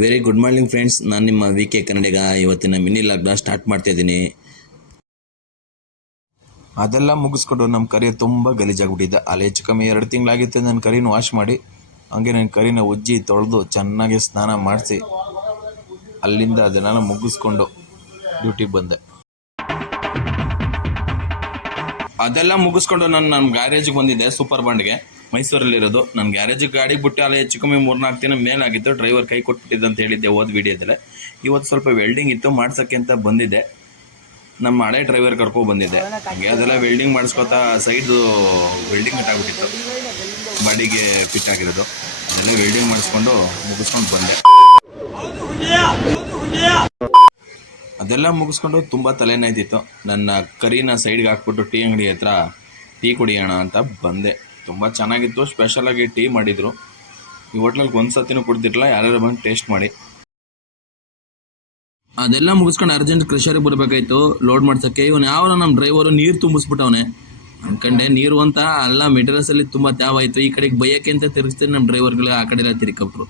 Very good morning friends, ನಾನು ನಿಮ್ಮ V K ಕನ್ನಡಿಗ. ಇವತ್ತಿನ ಮಿನಿ ಲಾಗ್ನ ಸ್ಟಾರ್ಟ್ ಮಾಡ್ತಾ ಇದ್ದೀನಿ. ಅದೆಲ್ಲ ಮುಗಿಸ್ಕೊಂಡು ನಮ್ಮ ಕರಿ ತುಂಬ ಗಲೀಜಾಗ್ಬಿಟ್ಟಿದ್ದೆ. ಅಲ್ಲಿ ಹೆಚ್ಚು ಕಮ್ಮಿ 2 ತಿಂಗಳಾಗಿತ್ತು ನನ್ನ ಕರಿನ ವಾಶ್ ಮಾಡಿ. ಹಂಗೆ ನನ್ನ ಕರಿನ ಉಜ್ಜಿ ತೊಳೆದು ಚೆನ್ನಾಗಿ ಸ್ನಾನ ಮಾಡಿಸಿ ಅಲ್ಲಿಂದ ಅದನ್ನೆಲ್ಲ ಮುಗಿಸ್ಕೊಂಡು ಡ್ಯೂಟಿಗೆ ಬಂದೆ. ಅದೆಲ್ಲ ಮುಗಿಸ್ಕೊಂಡು ನನ್ನ ಗ್ಯಾರೇಜಿಗೆ ಬಂದಿದ್ದೆ, ಸೂಪರ್ ಬಾಂಡ್ಗೆ, ಮೈಸೂರಲ್ಲಿರೋದು. ನನ್ನ ಗ್ಯಾರೇಜಿಗೆ ಗಾಡಿ ಬಿಟ್ಟು ಅಲ್ಲಿ ಹೆಚ್ಚು ಕಮ್ಮಿ 3-4 ದಿನ ಮೇಲಾಗಿತ್ತು. ಡ್ರೈವರ್ ಕೈ ಕೊಟ್ಬಿಟ್ಟಿದ್ದೆ ಅಂತ ಹೇಳಿದ್ದೆ ಹೋದ ವೀಡಿಯೋದಲ್ಲೇ. ಇವತ್ತು ಸ್ವಲ್ಪ ವೆಲ್ಡಿಂಗ್ ಇತ್ತು, ಮಾಡ್ಸೋಕ್ಕೆ ಅಂತ ಬಂದಿದ್ದೆ. ನಮ್ಮ ಹಳೆ ಡ್ರೈವರ್ ಕರ್ಕೊಂಡು ಬಂದಿದ್ದೆ. ಹಾಗೆ ಅದೆಲ್ಲ ವೆಲ್ಡಿಂಗ್ ಮಾಡಿಸ್ಕೊತಾ ಸೈಡ್ದು ವೆಲ್ಡಿಂಗ್ ಕಟ್ ಆಗಿಬಿಟ್ಟಿತ್ತು, ಬಾಡಿಗೆ ಫಿಟ್ ಆಗಿರೋದು. ಅದೆಲ್ಲ ವೆಲ್ಡಿಂಗ್ ಮಾಡಿಸ್ಕೊಂಡು ಮುಗಿಸ್ಕೊಂಡು ಬಂದೆ. ಅದೆಲ್ಲ ಮುಗಿಸ್ಕೊಂಡು ತುಂಬ ತಲೆನೋಯ್ತಿತ್ತು. ನನ್ನ ಕರಿನ ಸೈಡ್ಗೆ ಹಾಕ್ಬಿಟ್ಟು ಟೀ ಅಂಗಡಿ ಹತ್ರ ಟೀ ಕುಡಿಯೋಣ ಅಂತ ಬಂದೆ. ತುಂಬ ಚೆನ್ನಾಗಿತ್ತು, ಸ್ಪೆಷಲಾಗಿ ಟೀ ಮಾಡಿದರು. ಈ ಹೋಟ್ಲಲ್ಲಿ ಒಂದು ಸತಿನೂ ಕುಡ್ದಿರಲಿಲ್ಲ, ಯಾರ್ಯಾರು ಬಂದು ಟೇಸ್ಟ್ ಮಾಡಿ. ಅದೆಲ್ಲ ಮುಗಿಸ್ಕೊಂಡು ಅರ್ಜೆಂಟ್ ಕ್ರಷರಿಗೆ ಬರಬೇಕಾಯ್ತು ಲೋಡ್ ಮಾಡ್ಸೋಕ್ಕೆ. ಇವನು ಯಾವ ನಮ್ಮ ಡ್ರೈವರು ನೀರು ತುಂಬಿಸ್ಬಿಟ್ಟವನೆ ಅನ್ಕಂಡೆ. ನೀರು ಅಂತ ಅಲ್ಲ, ಮೆಟೀರಿಯಲ್ಸಲ್ಲಿ ತುಂಬ ತ್ಯಾವಾಯಿತು. ಈ ಕಡೆಗೆ ಬೈಯೋಕ್ಕೆ ಅಂತ ತಿರುಗಿಸ್ತೀನಿ, ನಮ್ಮ ಡ್ರೈವರ್ಗಳು ಆ ಕಡೆ ಎಲ್ಲ ತಿರುಗಿಕೊಟ್ರು.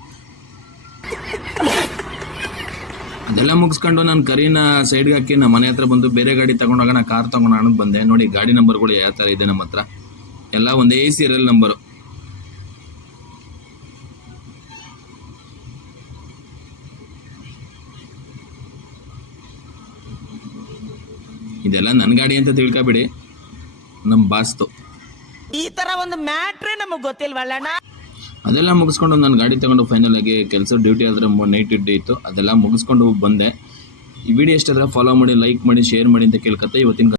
ಅದೆಲ್ಲ ಮುಗಿಸ್ಕೊಂಡು ನಾನು ಕರಿನ ಸೈಡ್ಗೆ ಹಾಕಿ ನಮ್ಮ ಮನೆ ಹತ್ರ ಬಂದು ಬೇರೆ ಗಾಡಿ ತೊಗೊಂಡೋಗೋಣ, ಕಾರ್ ತೊಗೊಂಡು ಅನ್ನೋದು ಬಂದೆ. ನೋಡಿ ಗಾಡಿ ನಂಬರ್ಗಳು ಯಾವ ಥರ ಇದೆ ನಮ್ಮ ಹತ್ರ, ಎಲ್ಲ ಒಂದೇ ಸೀರಿಯಲ್ ನಂಬರು. ಇದೆಲ್ಲ ನನ್ನ ಗಾಡಿ ಅಂತ ತಿಳ್ಕೊಬಿಡಿ, ನಮ್ಮ ಬಾಸ್ತು. ಈ ತರ ಒಂದು ಮ್ಯಾಟ್ರೇ ನಮಗೆ ಗೊತ್ತಿಲ್ವಲ್ಲ. ಅದೆಲ್ಲ ಮುಗಿಸ್ಕೊಂಡು ನಾನು ಗಾಡಿ ತಗೊಂಡು ಫೈನಲ್ ಆಗಿ ಕೆಲಸ ಡ್ಯೂಟಿ ಆದರೆ ನೈಟ್ ಡ್ಯೂಟಿ ಇತ್ತು. ಅದೆಲ್ಲ ಮುಗಿಸ್ಕೊಂಡು ಬಂದೆ. ಈ ವಿಡಿಯೋ ಇಷ್ಟ ಆದರೆ ಫಾಲೋ ಮಾಡಿ, ಲೈಕ್ ಮಾಡಿ, ಶೇರ್ ಮಾಡಿ ಅಂತ ಕೇಳ್ಕೊತ ಇವತ್ತಿನ